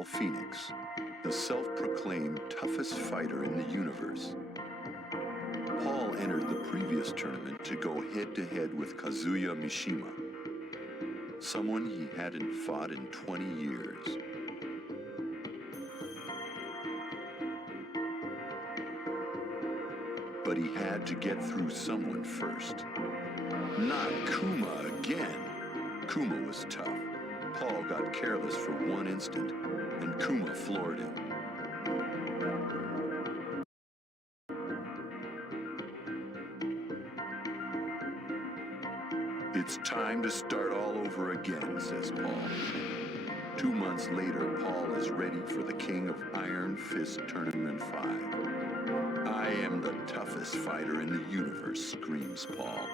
Paul Phoenix, the self-proclaimed toughest fighter in the universe. Paul entered the previous tournament to go head-to-head with Kazuya Mishima, someone he hadn't fought in 20 years. But he had to get through someone first. Not Kuma again. Kuma was tough. Paul got careless for one instant, and Kuma floored him. It's time to start all over again, says Paul. 2 months later, Paul is ready for the King of Iron Fist Tournament 5. I am the toughest fighter in the universe, screams Paul.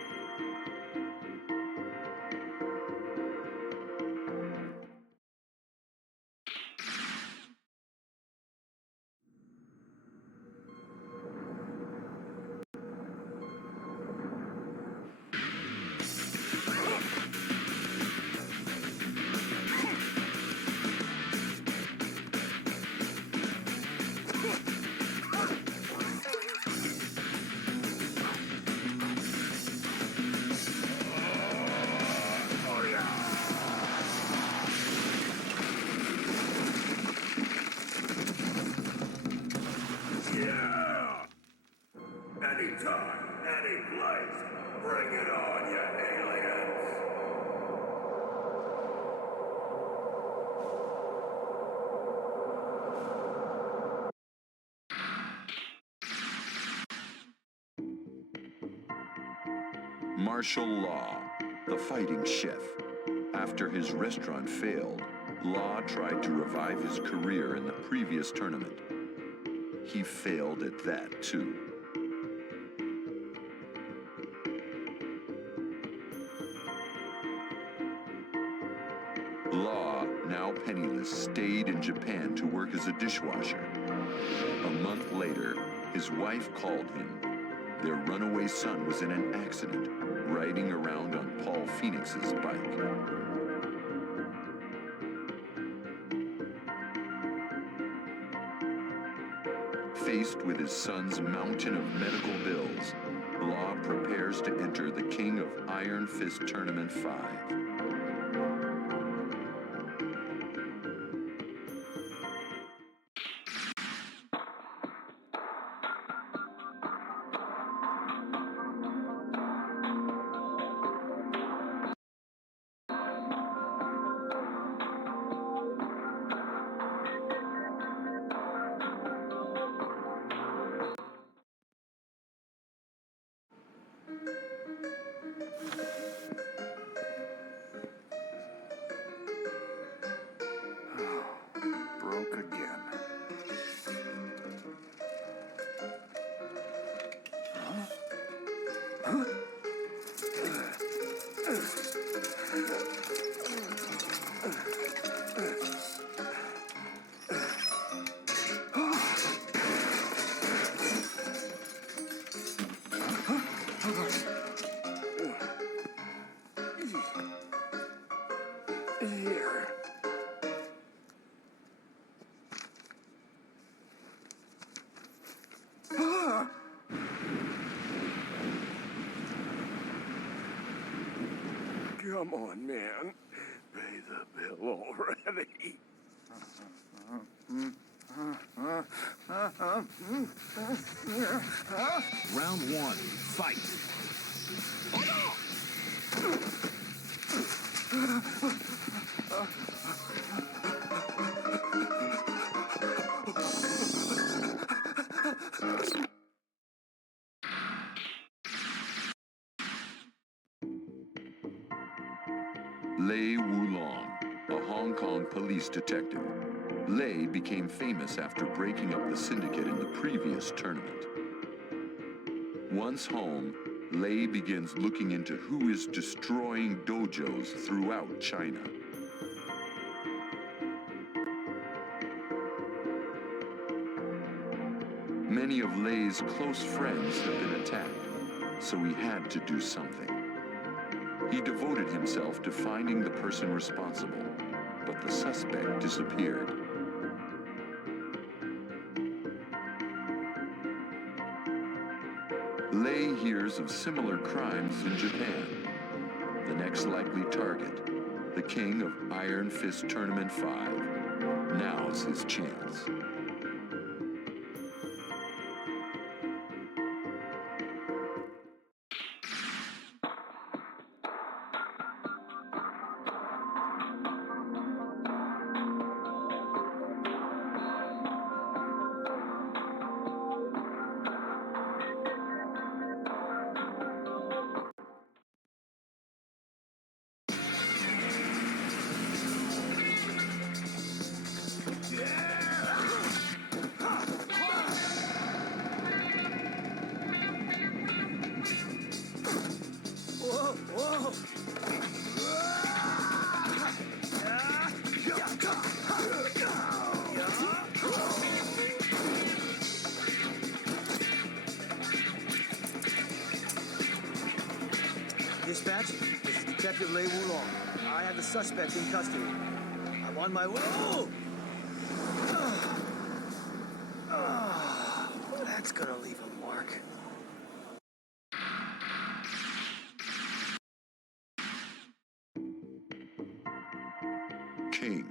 Anytime, any place, bring it on, you aliens! Martial Law, the fighting chef. After his restaurant failed, Law tried to revive his career in the previous tournament. He failed at that, too. Law, now penniless, stayed in Japan to work as a dishwasher. A month later, his wife called him. Their runaway son was in an accident, riding around on Paul Phoenix's bike. Faced with his son's mountain of medical bills, Law prepares to enter the King of Iron Fist Tournament 5. Broke again. Here. Come on, man. Pay the bill already. Round 1, fight. Lei Wulong, a Hong Kong police detective. Lei became famous after breaking up the syndicate in the previous tournament. Once home, Lei begins looking into who is destroying dojos throughout China. Many of Lei's close friends have been attacked, so he had to do something. He devoted himself to finding the person responsible, but the suspect disappeared. hears of similar crimes in Japan. The next likely target, the king of Iron Fist Tournament 5. Now's his chance. Dispatch, this is Detective Lei Wulong. I have the suspect in custody. I'm on my way. Oh! That's gonna leave a mark. King,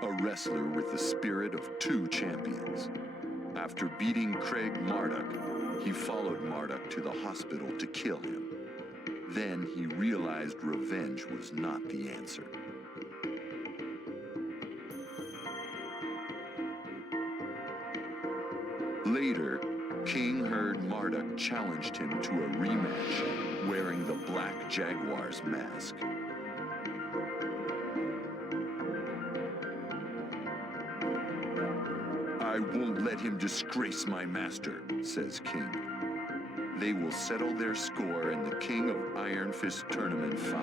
a wrestler with the spirit of two champions. After beating Craig Marduk, he followed Marduk to the hospital to kill him. Then he realized revenge was not the answer. Later, King heard Marduk challenged him to a rematch, wearing the Black Jaguar's mask. I won't let him disgrace my master, says King. They will settle their score in the King of Iron Fist Tournament 5.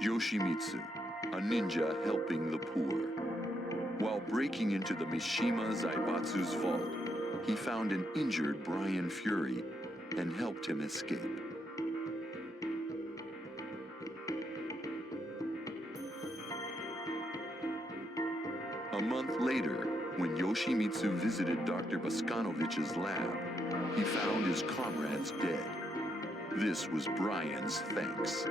Yoshimitsu, a ninja helping the poor. While breaking into the Mishima Zaibatsu's vault, he found an injured Brian Fury and helped him escape. A month later, when Yoshimitsu visited Dr. Boskanovich's lab, he found his comrades dead. This was Brian's thanks.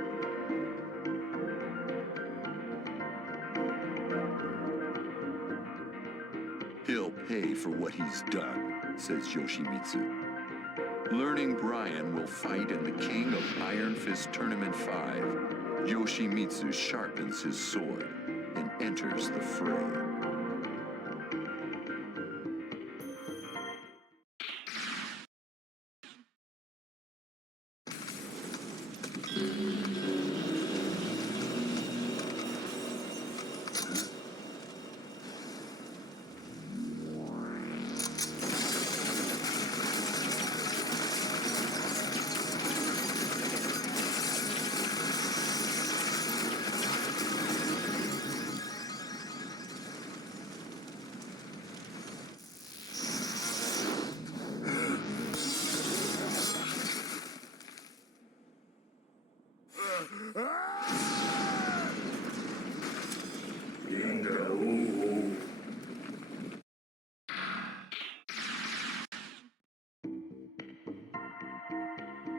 He'll pay for what he's done, says Yoshimitsu. Learning Brian will fight in the King of Iron Fist Tournament 5, Yoshimitsu sharpens his sword and enters the fray.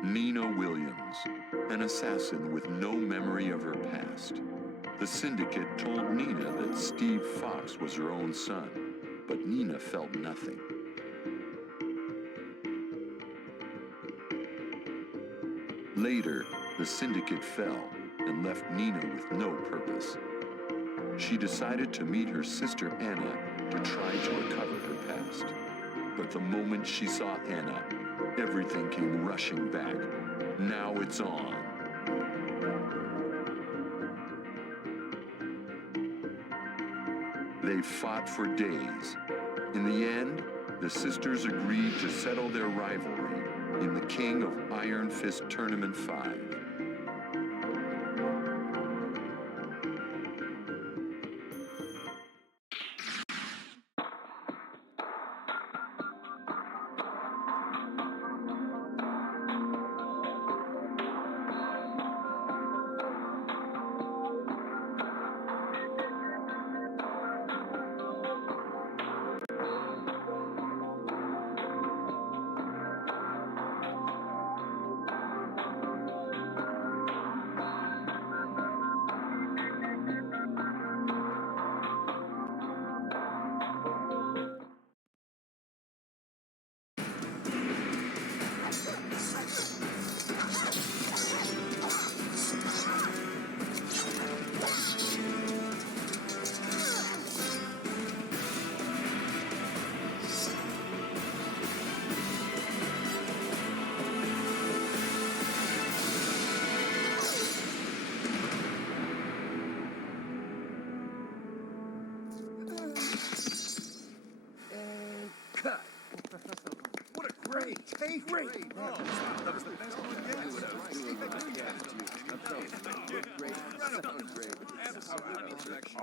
Nina Williams, an assassin with no memory of her past. The syndicate told Nina that Steve Fox was her own son, but Nina felt nothing. Later, the syndicate fell and left Nina with no purpose. She decided to meet her sister Anna to try to recover her past. But the moment she saw Anna, everything came rushing back. Now it's on. They fought for days. In the end, the sisters agreed to settle their rivalry in the King of Iron Fist Tournament 5.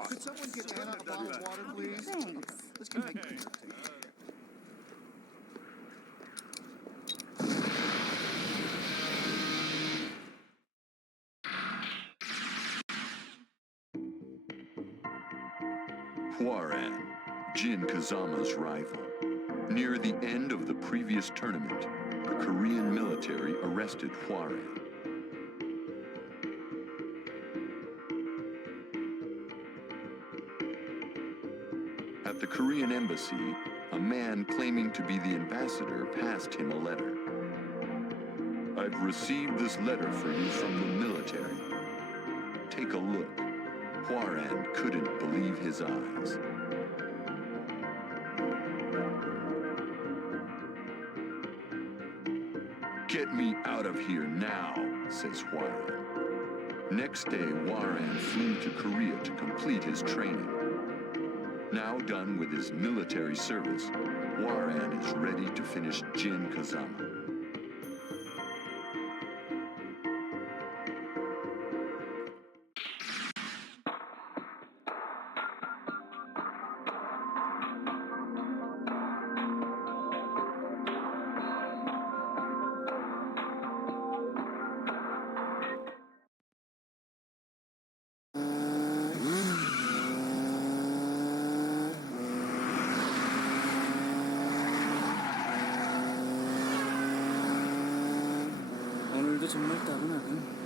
Could someone get Anna a bottle of water, please? Thanks. Let's go make it. Hwoarang, Jin Kazama's rival. Near the end of the previous tournament, the Korean military arrested Hwoarang. At the Korean embassy, a man claiming to be the ambassador passed him a letter. I've received this letter for you from the military. Take a look. Hwoarang couldn't believe his eyes. Get me out of here now, says Hwoarang. Next day, Hwoarang flew to Korea to complete his training. Now done with his military service, Hwoarang is ready to finish Jin Kazama. 오늘도 정말 따분하군.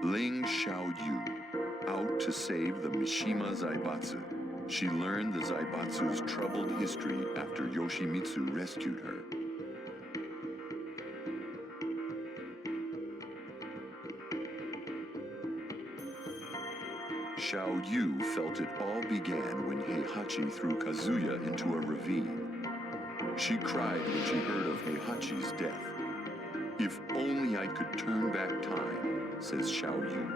Ling Xiaoyu, out to save the Mishima Zaibatsu. She learned the Zaibatsu's troubled history after Yoshimitsu rescued her. Xiaoyu felt it all began when Heihachi threw Kazuya into a ravine. She cried when she heard of Heihachi's death. If only I could turn back time, says Xiaoyu.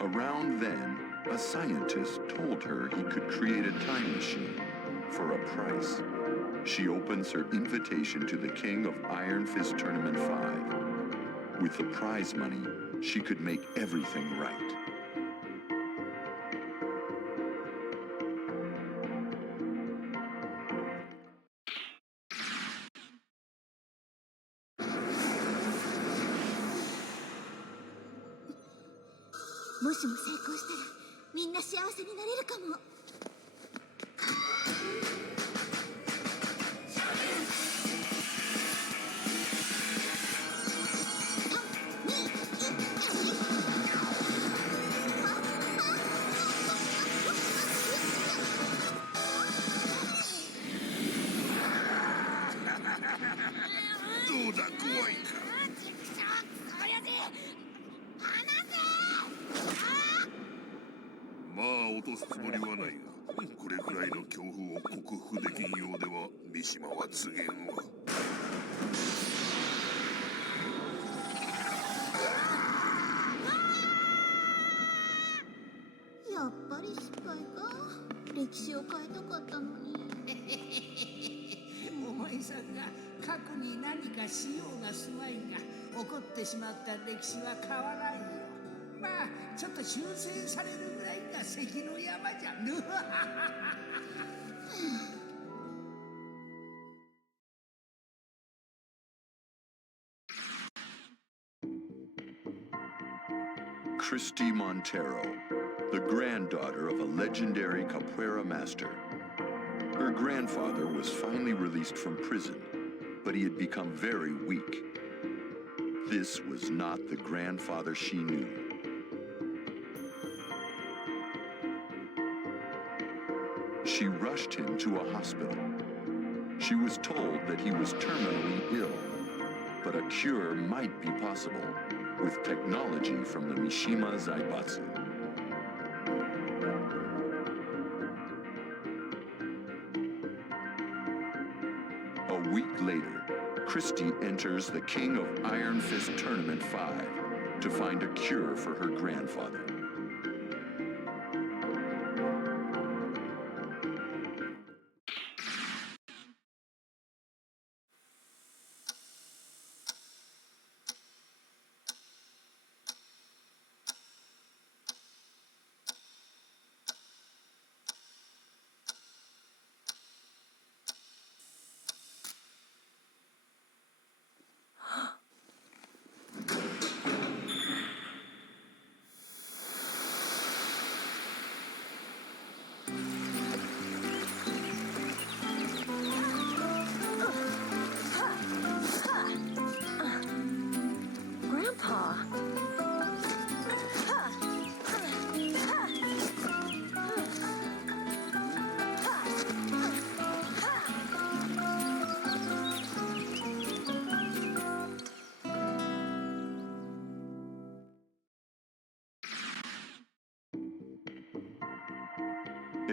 Around then, a scientist told her he could create a time machine for a price. She opens her invitation to the king of Iron Fist Tournament 5. With the prize money, she could make everything right. Christy Montero, the granddaughter of a legendary capoeira master. Her grandfather was finally released from prison, but he had become very weak. This was not the grandfather she knew. She rushed him to a hospital. She was told that he was terminally ill, but a cure might be possible with technology from the Mishima Zaibatsu. A week later, Christy enters the King of Iron Fist Tournament 5 to find a cure for her grandfather.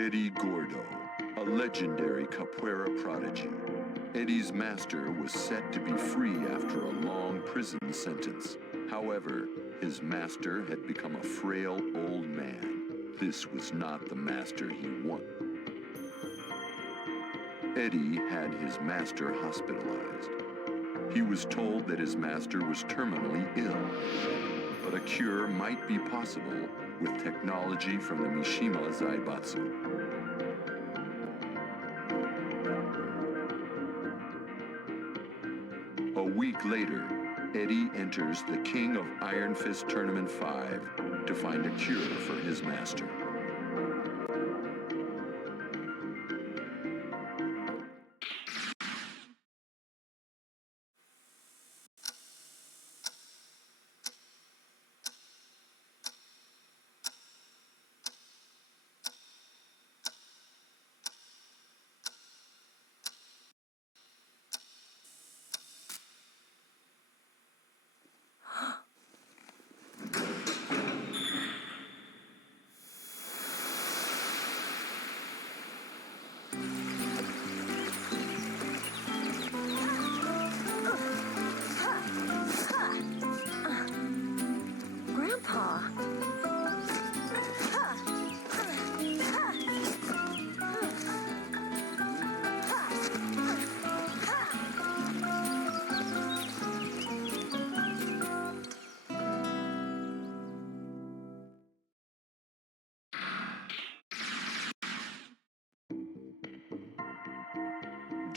Eddie Gordo, a legendary capoeira prodigy. Eddie's master was set to be free after a long prison sentence. However, his master had become a frail old man. This was not the master he wanted. Eddie had his master hospitalized. He was told that his master was terminally ill, but a cure might be possible with technology from the Mishima Zaibatsu. A week later, Eddie enters the King of Iron Fist Tournament 5 to find a cure for his master.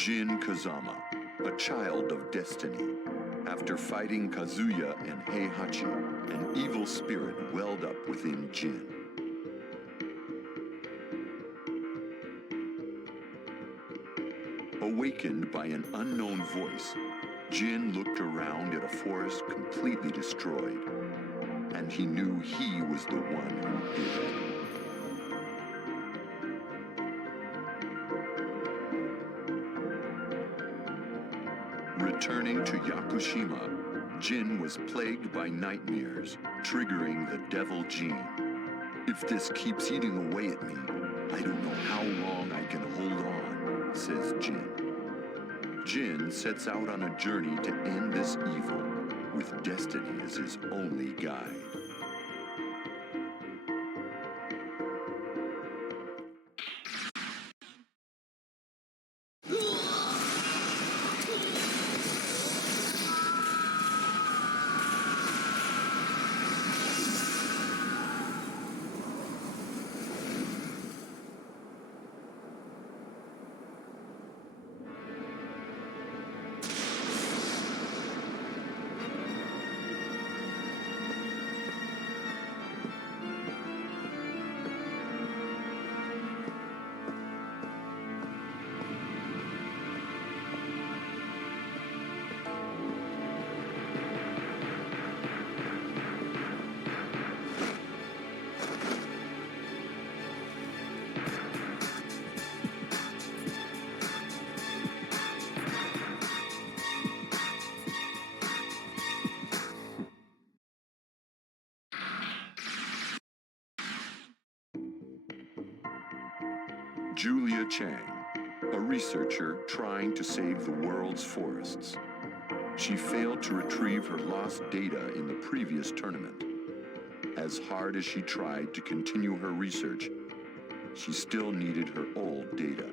Jin Kazama, a child of destiny. After fighting Kazuya and Heihachi, an evil spirit welled up within Jin. Awakened by an unknown voice, Jin looked around at a forest completely destroyed, and he knew he was the one who did it. Returning to Yakushima, Jin was plagued by nightmares, triggering the devil gene. If this keeps eating away at me, I don't know how long I can hold on, says Jin. Jin sets out on a journey to end this evil, with destiny as his only guide. Julia Chang, a researcher trying to save the world's forests. She failed to retrieve her lost data in the previous tournament. As hard as she tried to continue her research, she still needed her old data.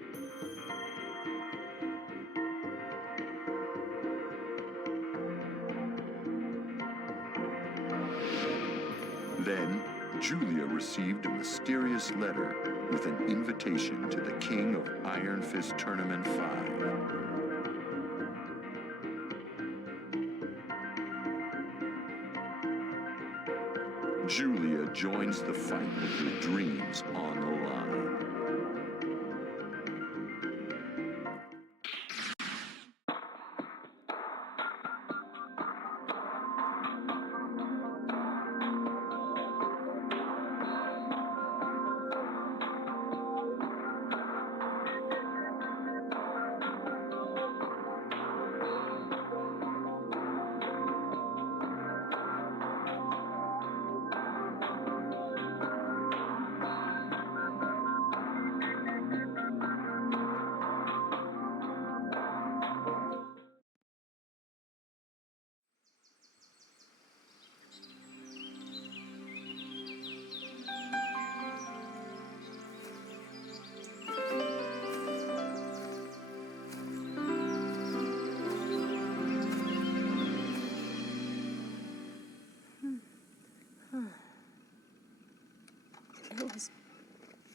Then, Julia received a mysterious letter with an invitation to the King of Iron Fist Tournament 5. Julia joins the fight with her dreams on the line.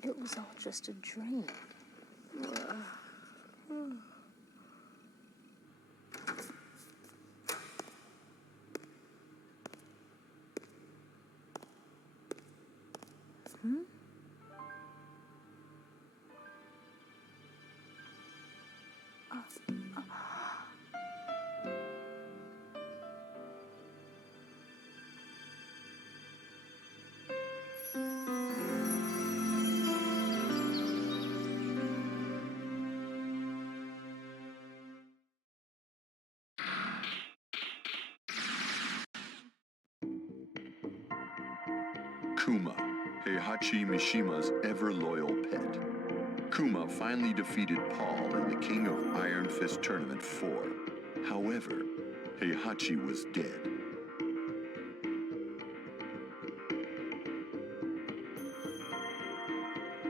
It was all just a dream. Kuma, Heihachi Mishima's ever-loyal pet. Kuma finally defeated Paul in the King of Iron Fist Tournament 4. However, Heihachi was dead.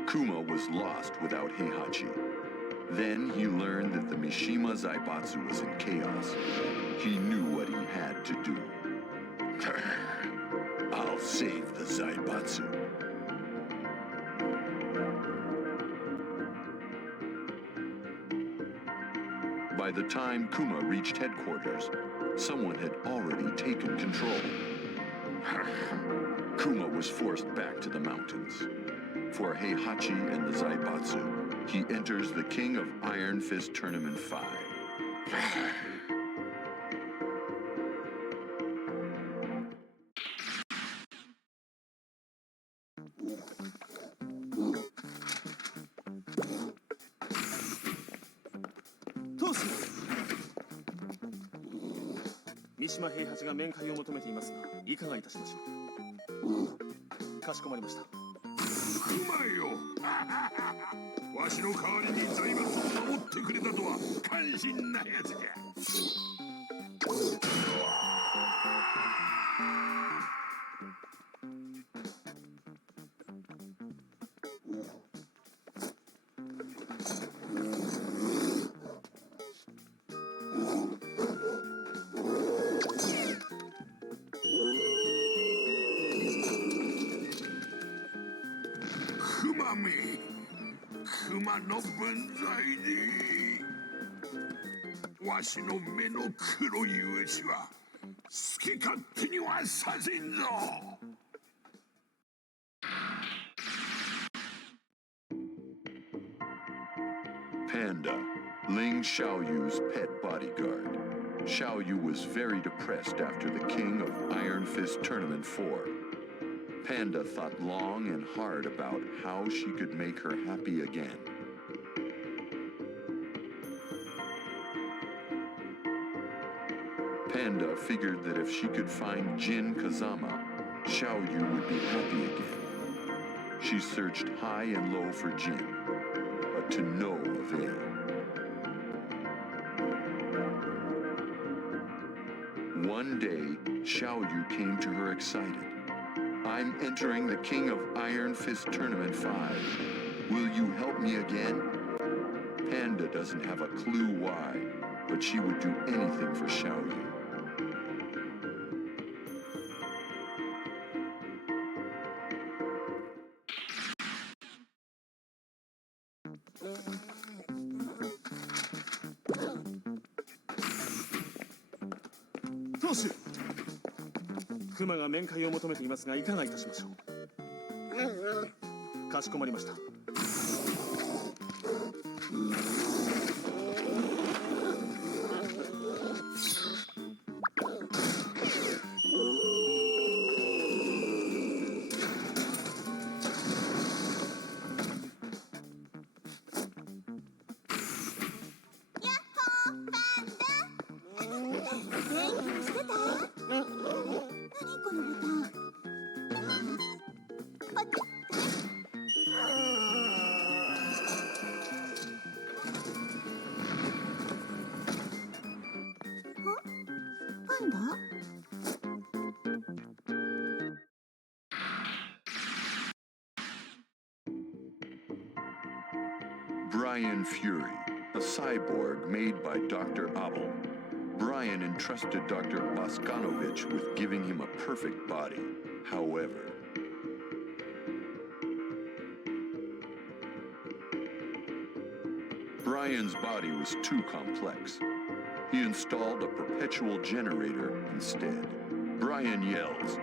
Kuma was lost without Heihachi. Then he learned that the Mishima Zaibatsu was in chaos. He knew what he had to do. I'll save the Zaibatsu. By the time Kuma reached headquarters, someone had already taken control. Kuma was forced back to the mountains. For Heihachi and the Zaibatsu, he enters the King of Iron Fist Tournament 5. tous三島平八が面会を求めていますが、いかがいたしましょう。かしこまりました。うまいよわしの代わりに財閥を守ってくれたとは感心なやつじゃ。熊の分際でわしの目の黒い牛は好き勝手にはさせんぞ。Panda, Ling Xiaoyu's pet bodyguard. Xiaoyu was very depressed after the King of Iron Fist Tournament 4. Panda thought long and hard about how she could make her happy again. Panda figured that if she could find Jin Kazama, Xiaoyu would be happy again. She searched high and low for Jin, but to no avail. One day, Xiaoyu came to her excited. I'm entering the King of Iron Fist Tournament 5. Will you help me again? Panda doesn't have a clue why, but she would do anything for Xiaoyu. tous熊が面会を求めていますが、いかがいたしましょう。かしこまりました。Brian Fury, a cyborg made by Dr. Abel. Brian entrusted Dr. Boskanovich with giving him a perfect body. However, Brian's body was too complex. He installed a perpetual generator instead. Brian yells,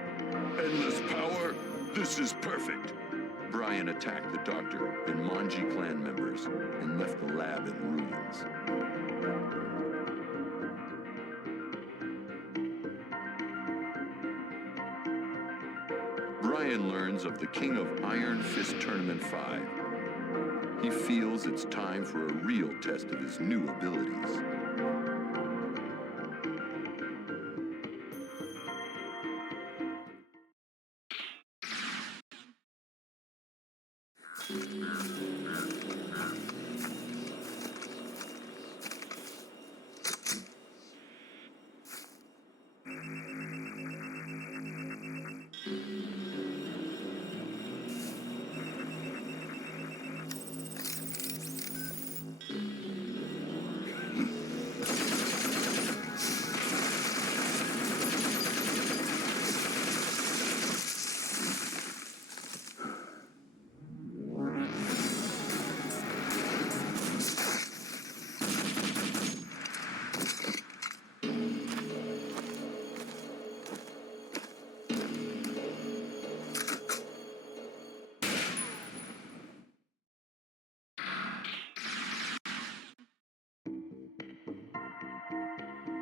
"Endless power! This is perfect!" Brian attacked the doctor and Manji clan members and left the lab in ruins. Brian learns of the King of Iron Fist Tournament 5. He feels it's time for a real test of his new abilities.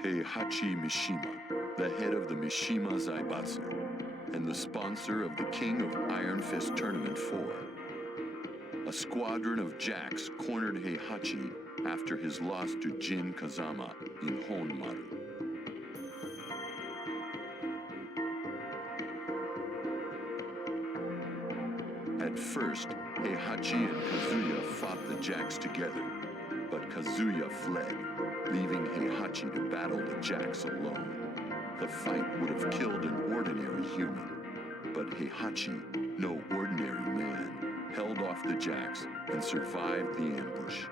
Heihachi Mishima, the head of the Mishima Zaibatsu, and the sponsor of the King of Iron Fist Tournament 4. A squadron of jacks cornered Heihachi after his loss to Jin Kazama in Honmaru. At first, Heihachi and Kazuya fought the jacks together, but Kazuya fled, leaving Heihachi to battle the jacks alone. The fight would have killed an ordinary human, but Heihachi, no ordinary man, held off the jacks and survived the ambush.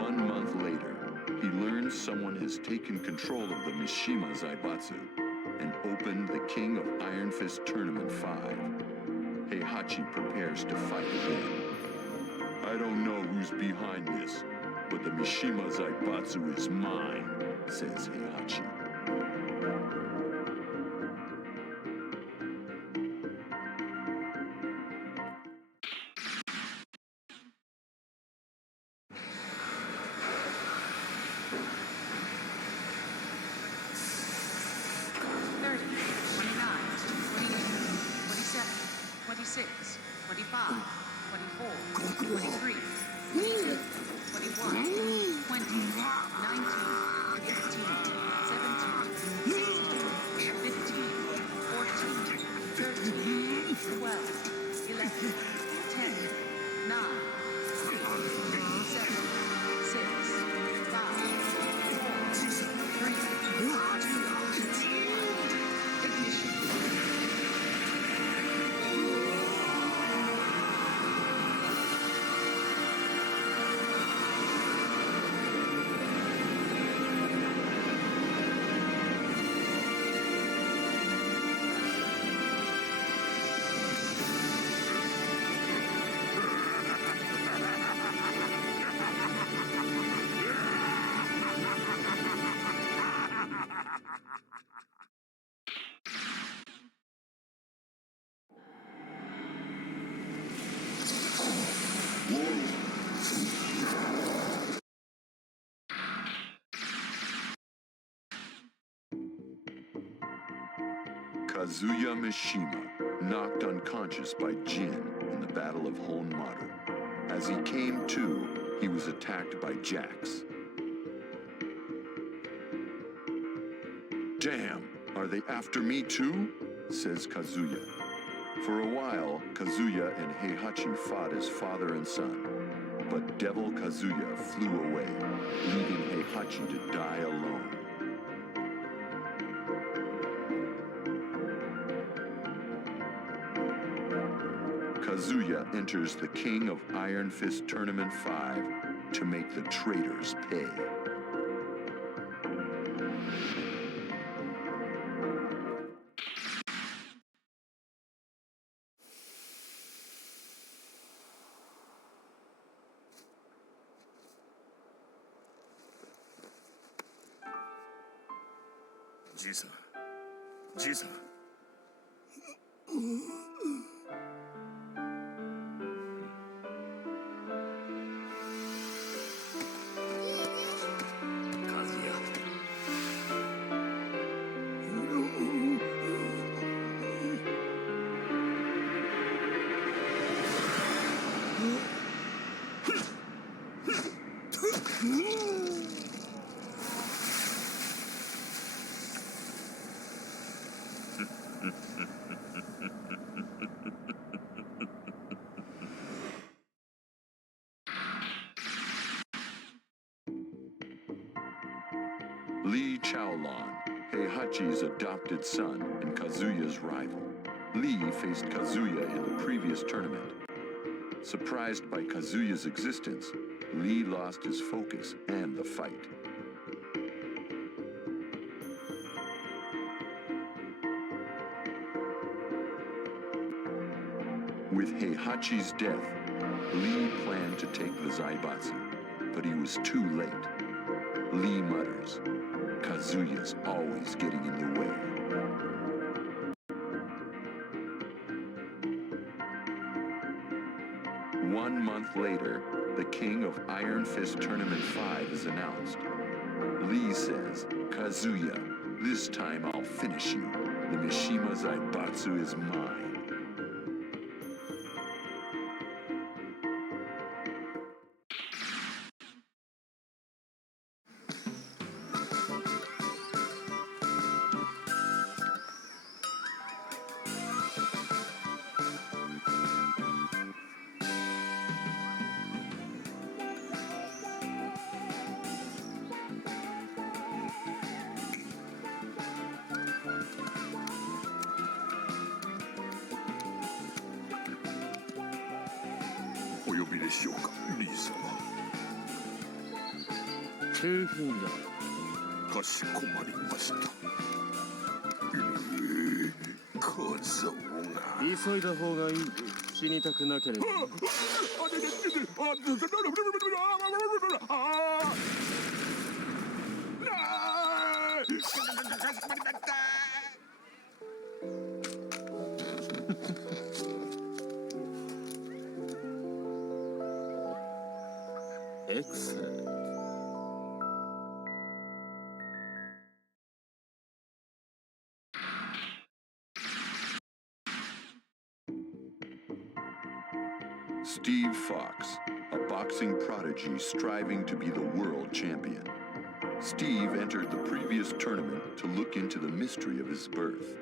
One month later, he learns someone has taken control of the Mishima Zaibatsu and opened the King of Iron Fist Tournament 5. Heihachi prepares to fight again. I don't know who's behind this, but the Mishima Zaibatsu is mine, says Heihachi. Kazuya Mishima, knocked unconscious by Jin in the Battle of Honmaru. As he came to, he was attacked by jacks. Damn, are they after me too? Says Kazuya. For a while, Kazuya and Heihachi fought as father and son, but Devil Kazuya flew away, leaving Heihachi to die alone. Kazuya enters the King of Iron Fist Tournament 5 to make the traitors pay. Ji-san. Lee Chaolon, Heihachi's adopted son and Kazuya's rival. Lee faced Kazuya in the previous tournament. Surprised by Kazuya's existence, Lee lost his focus and the fight. With Heihachi's death, Lee planned to take the Zaibatsu, but he was too late. Lee mutters, Kazuya's always getting in the way. later, the king of Iron Fist Tournament 5 is announced. Lee says, "Kazuya, this time I'll finish you. The Mishima Zaibatsu is mine."急いだ方がいい。死にたくなければ。Excellent. Steve Fox, a boxing prodigy striving to be the world champion. Steve entered the previous tournament to look into the mystery of his birth.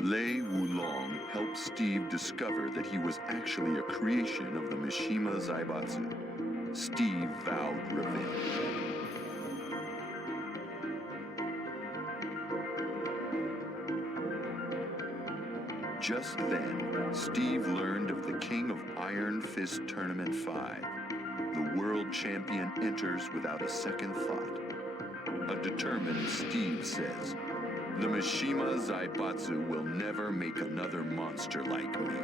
Lei Wulong helped Steve discover that he was actually a creation of the Mishima Zaibatsu. Steve vowed revenge. Just then, Steve learned of the King of Iron Fist Tournament 5. The world champion enters without a second thought. A determined Steve says, "The Mishima Zaibatsu will never make another monster like me."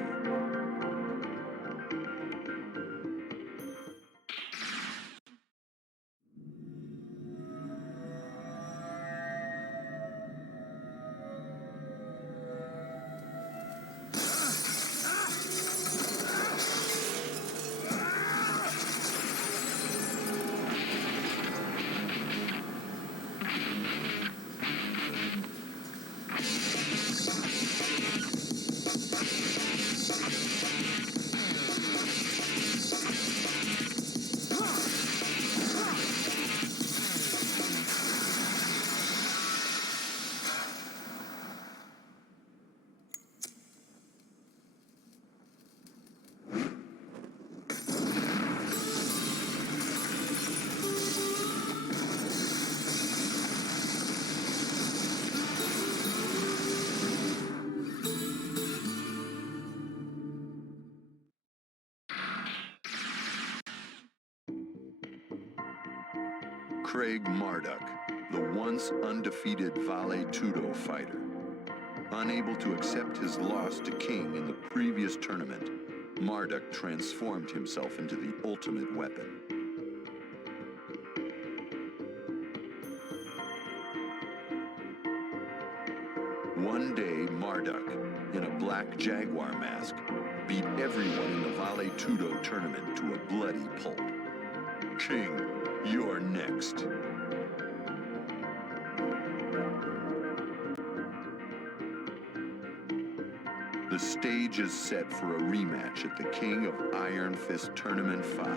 Craig Marduk, the once undefeated Vale Tudo fighter. Unable to accept his loss to King in the previous tournament, Marduk transformed himself into the ultimate weapon. One day, Marduk, in a black jaguar mask, beat everyone in the Vale Tudo tournament to a bloody pulp. "King, you're next." The stage is set for a rematch at the King of Iron Fist Tournament 5.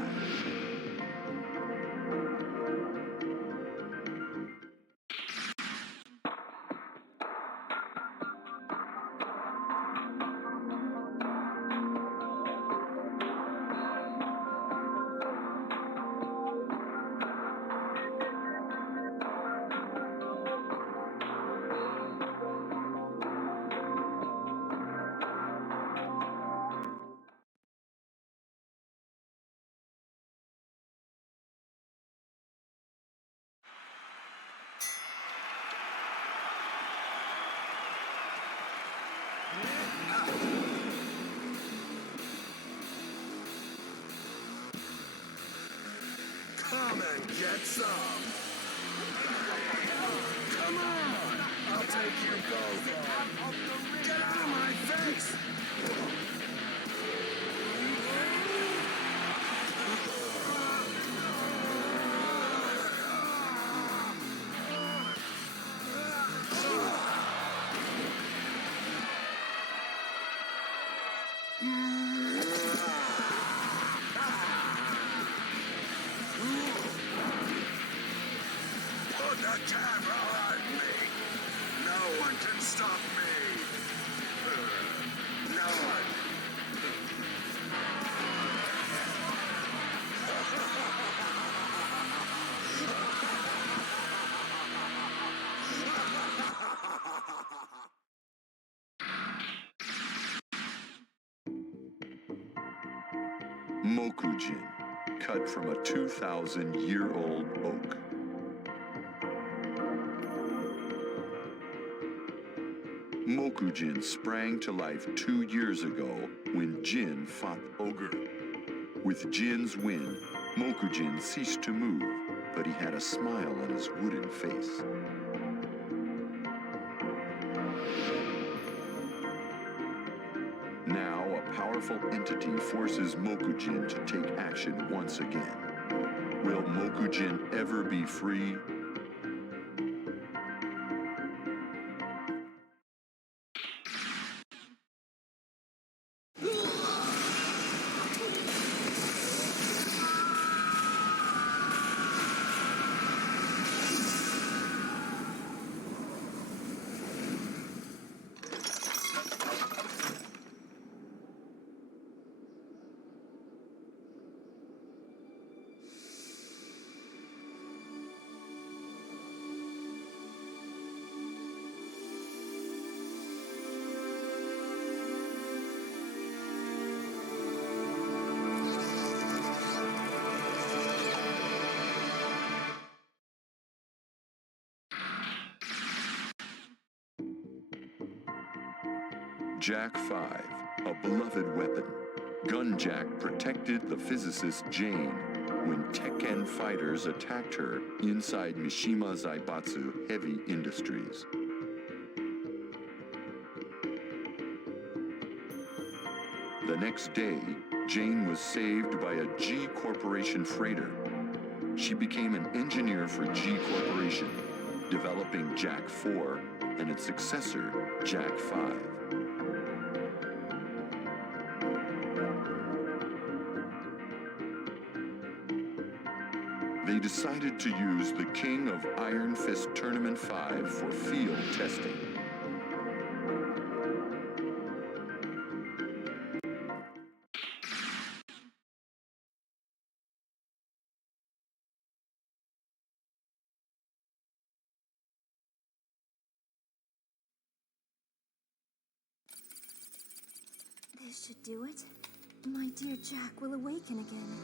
Come and get some. Come on, I'll take you both on. Get out of my Put the camera on me! No one can stop me! No one! Mokujin, cut from a 2,000-year-old oak. Mokujin sprang to life 2 years ago when Jin fought Ogre. With Jin's win, Mokujin ceased to move, but he had a smile on his wooden face. Now, a powerful entity forces Mokujin to take action once again. Will Mokujin ever be free? Jack 5, a beloved weapon. Gunjack protected the physicist Jane when Tekken fighters attacked her inside Mishima Zaibatsu Heavy Industries. The next day, Jane was saved by a G Corporation freighter. She became an engineer for G Corporation, developing Jack 4 and its successor, Jack 5. They decided to use the King of Iron Fist Tournament 5 for field testing. This should do it. My dear Jack will awaken again.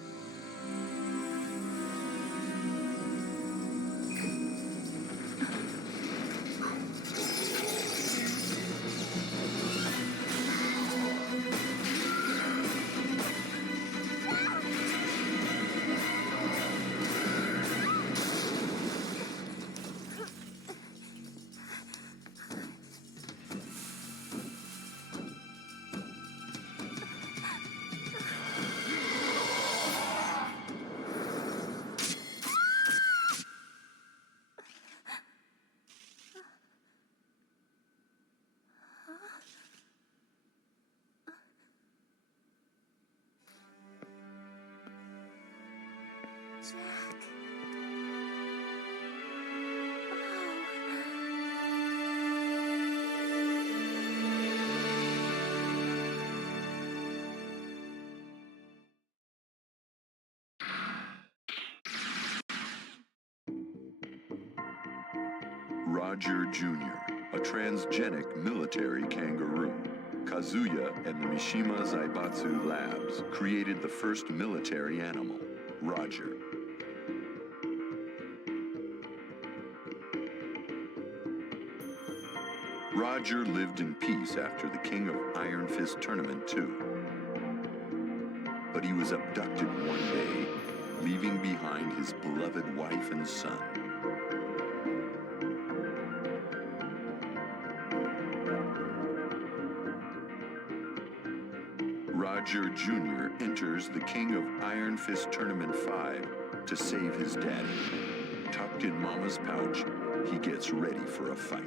Jack. Roger Jr., a transgenic military kangaroo. Kazuya and the Mishima Zaibatsu labs created the first military animal, Roger. Roger lived in peace after the King of Iron Fist Tournament 2. But he was abducted one day, leaving behind his beloved wife and son. Roger Jr. enters the King of Iron Fist Tournament 5 to save his daddy. Tucked in Mama's pouch, he gets ready for a fight.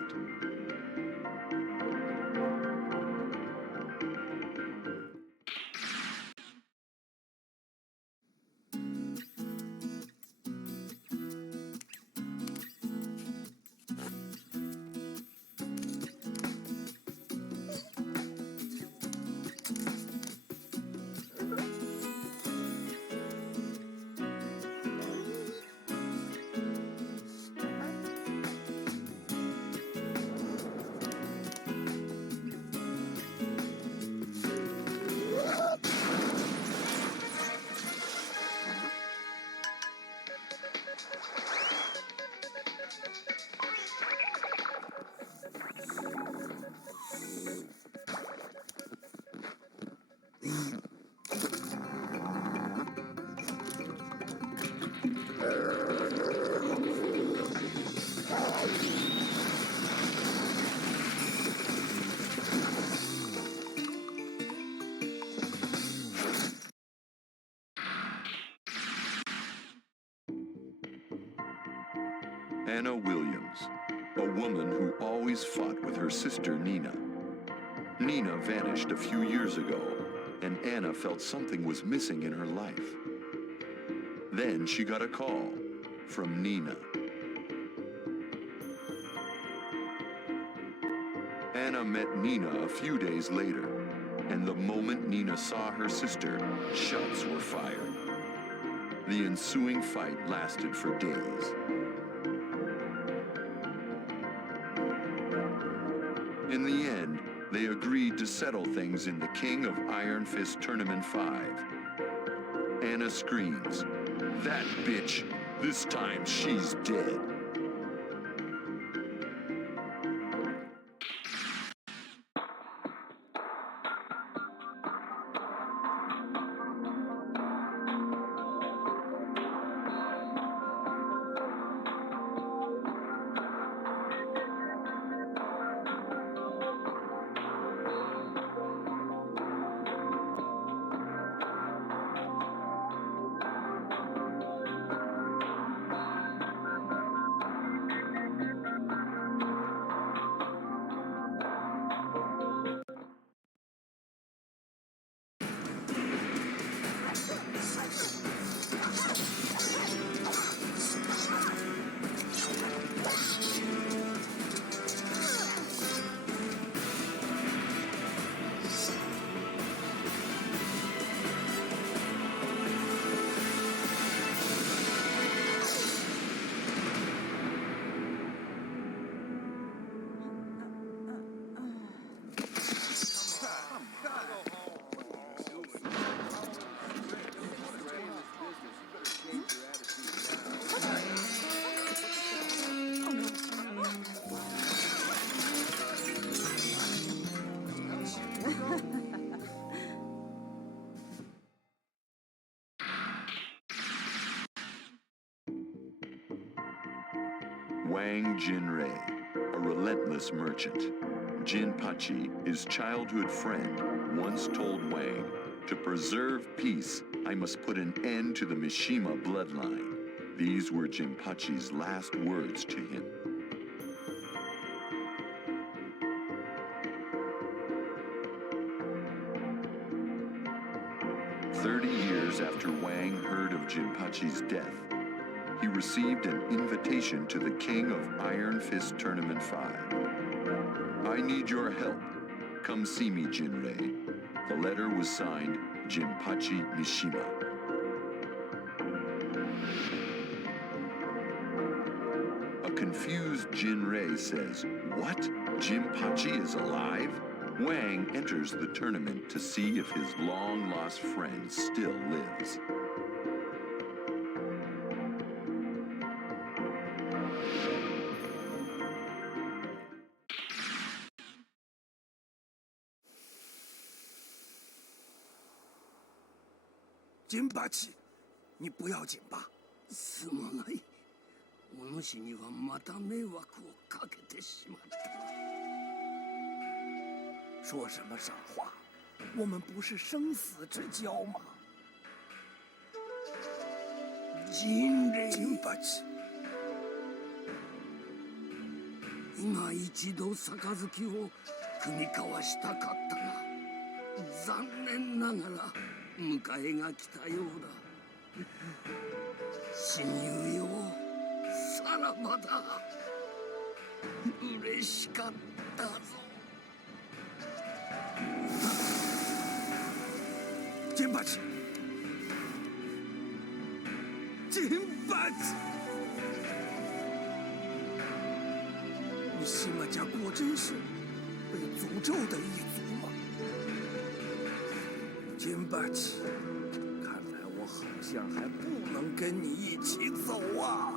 Anna Williams, a woman who always fought with her sister Nina. Nina vanished a few years ago, and Anna felt something was missing in her life. Then she got a call from Nina. Anna met Nina a few days later, and the moment Nina saw her sister, shots were fired. The ensuing fight lasted for days. In the end, they agreed to settle things in the King of Iron Fist Tournament 5. Anna screams, "That bitch! This time she's dead." Wang Jinrei, a relentless merchant. Jinpachi, his childhood friend, once told Wang, "To preserve peace, I must put an end to the Mishima bloodline." These were Jinpachi's last words to him. Years after Wang heard of Jinpachi's death, he received an invitation to the King of Iron Fist Tournament 5. "I need your help. Come see me, Jinrei." The letter was signed Jinpachi Mishima. A confused Jinrei says, "What? Jinpachi is alive?" Wang enters the tournament to see if his long-lost friend still lives. Jinpachi, 你不要紧吧？すまない。お主にはまた迷惑をかけてしまった。说什么傻话？我们不是生死之交吗？Jinpachi。今一度杯を酌み交わしたかったが、残念ながら迎えが来たようだ。親友よ、さらばだ。嬉しかったぞ。Jinpachi！ Jinpachi！ 你西马家果真是被诅咒的一族吗？Jinpachi， 看来我好像还不能跟你一起走啊。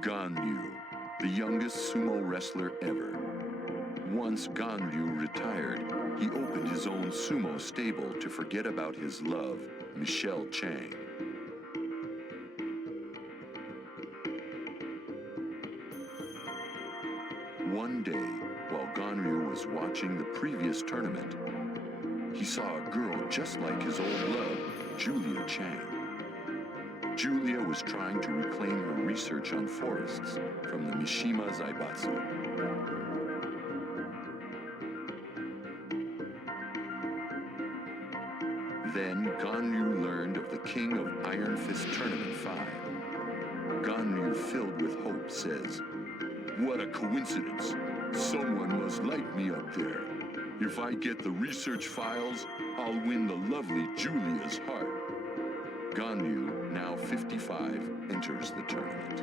Ganryu, the youngest sumo wrestler ever. Once Ganryu retired, he opened his own sumo stable to forget about his love, Michelle Chang. One day, while Ganryu was watching the previous tournament, he saw a girl just like his old love, Julia Chang. Julia was trying to reclaim her research on forests from the Mishima Zaibatsu. Then Ganryu learned of the King of Iron Fist Tournament 5. Ganryu, filled with hope, says, "What a coincidence! Someone must like me up there. If I get the research files, I'll win the lovely Julia's heart." Ganryu, now 55, enters the tournament.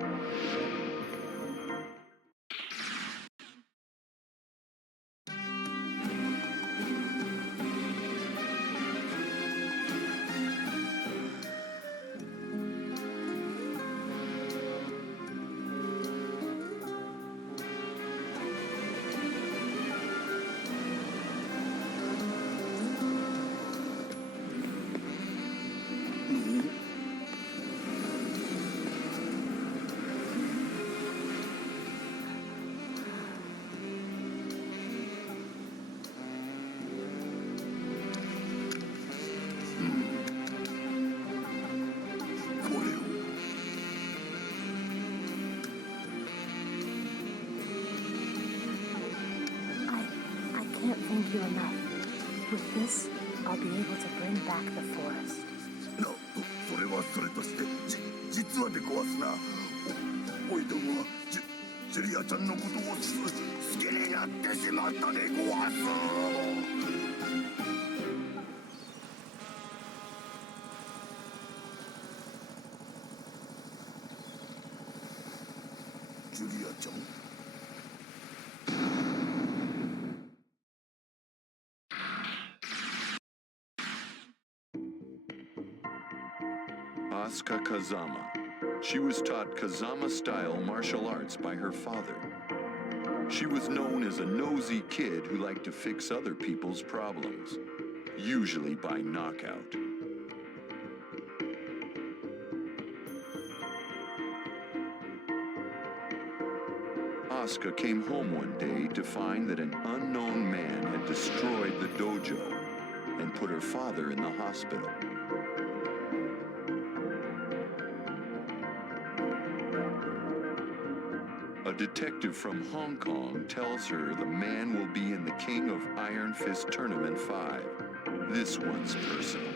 Thank you enough. With this, I'll be able to bring back the forest. それはそれとして、実はでごわすな。おいどもはジュリアちゃんのことを好きになってしまったでごわす。ジュリアちゃん。Asuka Kazama. She was taught Kazama-style martial arts by her father. She was known as a nosy kid who liked to fix other people's problems, usually by knockout. Asuka came home one day to find that an unknown man had destroyed the dojo and put her father in the hospital. A detective from Hong Kong tells her the man will be in the King of Iron Fist Tournament 5. This one's personal.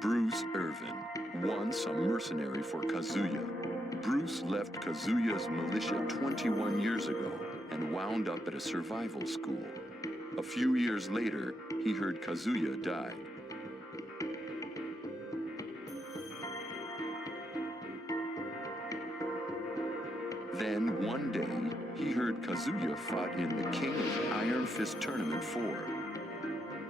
Bruce Irvin, once a mercenary for Kazuya. Bruce left Kazuya's militia 21 years ago and wound up at a survival school. A few years later, he heard Kazuya died. Then, one day, he heard Kazuya fought in the King of Iron Fist Tournament 4.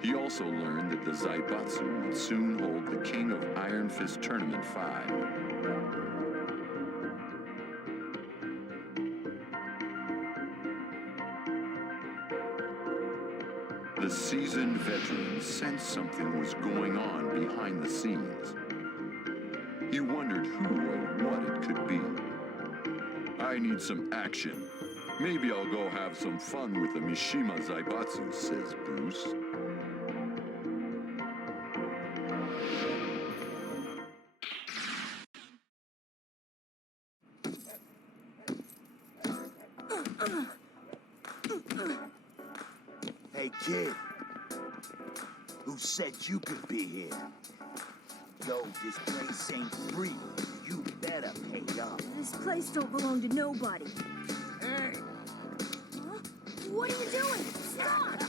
He also learned that the Zaibatsu would soon hold the King of Iron Fist Tournament 5. The seasoned veteran sensed something was going on behind the scenes. He wondered who or what it could be. I need some action. Maybe I'll go have some fun with the Mishima Zaibatsu, says Bruce. Hey, kid. Who said you could be here? Yo, this place ain't free. You better pay up. This place don't belong to nobody. Hey! Huh? What are you doing? Stop!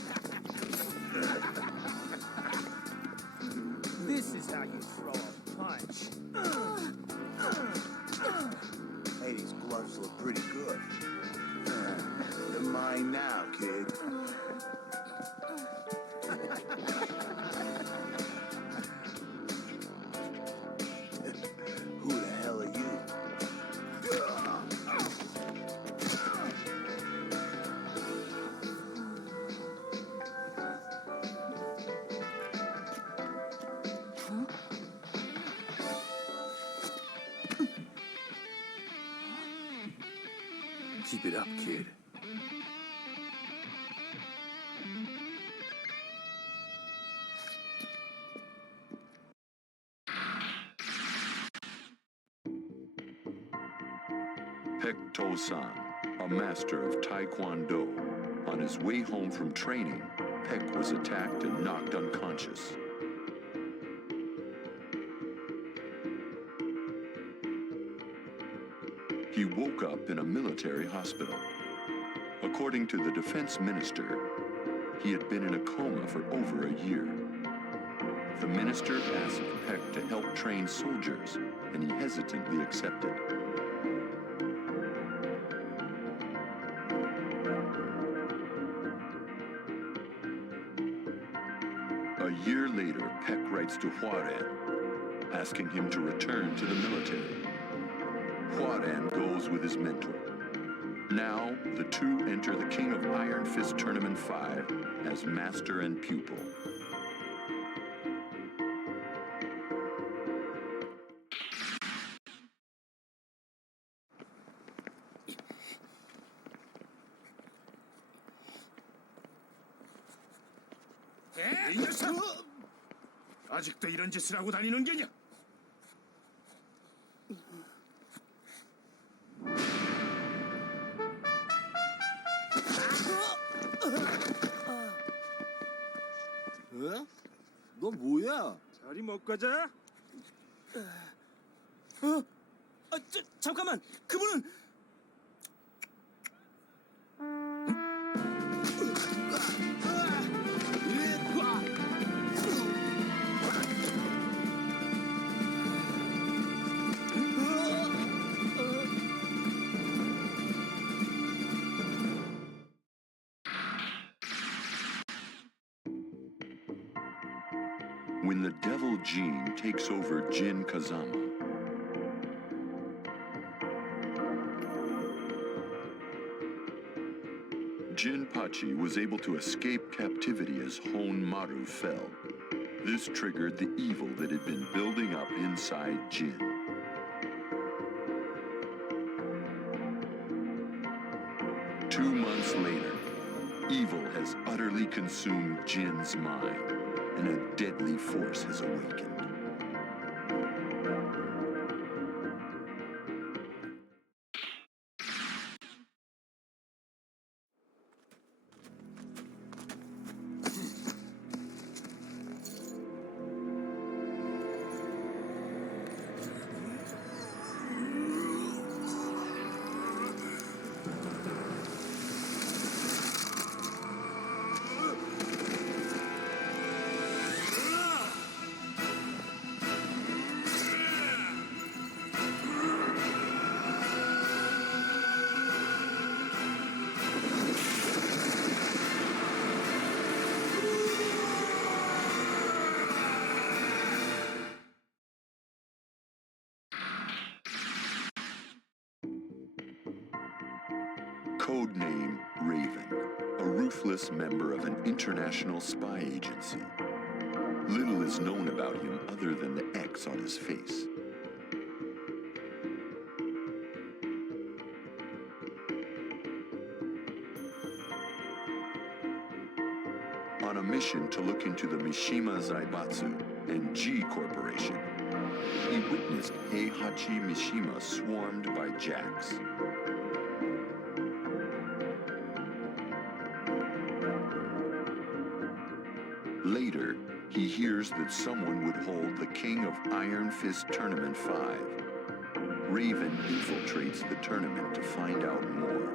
This is how you throw a punch. Hey, these gloves look pretty good. They're mine now, kid. Who the hell are you? Keep it up, kid. Pek-To-san, a master of Taekwondo. On his way home from training, Pek was attacked and knocked unconscious. He woke up in a military hospital. According to the defense minister, he had been in a coma for over a year. The minister asked Pek to help train soldiers, and he hesitantly accepted. A year later, Pek writes to Huaren, asking him to return to the military. Huaren goes with his mentor. Now, the two enter the King of Iron Fist Tournament 5 as master and pupil. 이 녀석! 아직도 이런 짓을 하고 다니는 게냐? 어? 너 뭐야? 자리 못 가자. 잠깐만! 그분은! When the devil gene takes over Jin Kazama, Jinpachi was able to escape captivity as Hon Maru fell. This triggered the evil that had been building up inside Jin. Two months later, evil has utterly consumed Jin's mind, and a deadly force has awakened. Codename Raven, a ruthless member of an international spy agency. Little is known about him other than the X on his face. On a mission to look into the Mishima Zaibatsu and G Corporation, he witnessed Heihachi Mishima swarmed by jacks. Later, he hears that someone would hold the King of Iron Fist Tournament 5. Raven infiltrates the tournament to find out more.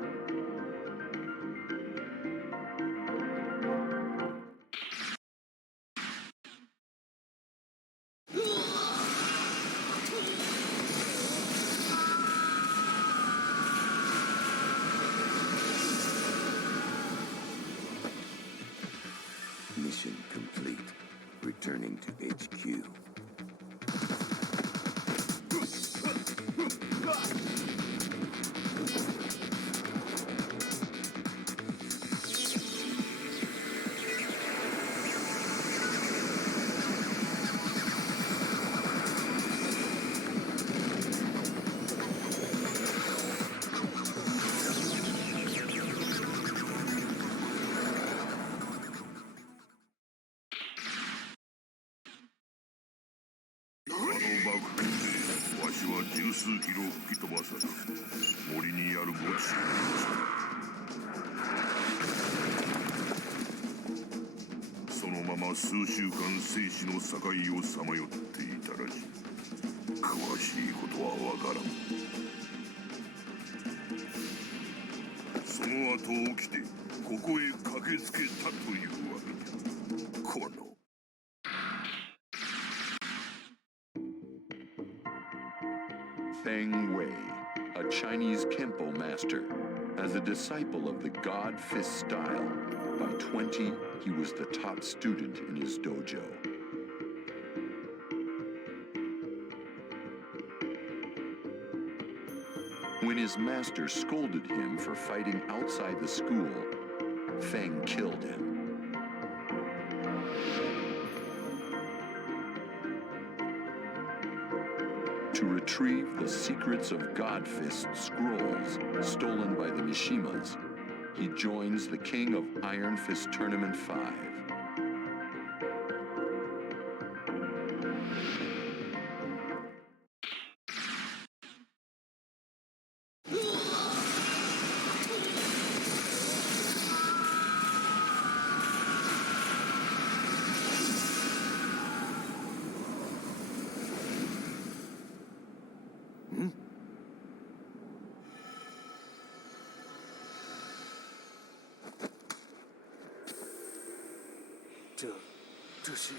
Mission complete. Returning to HQ. Feng Wei, a Chinese Kempo master. As a disciple of the God Fist style, by 20, he was the top student in his dojo. When his master scolded him for fighting outside the school, Feng killed him. To retrieve the secrets of God Fist scrolls stolen by the Mishimas, he joins the King of Iron Fist Tournament 5.这是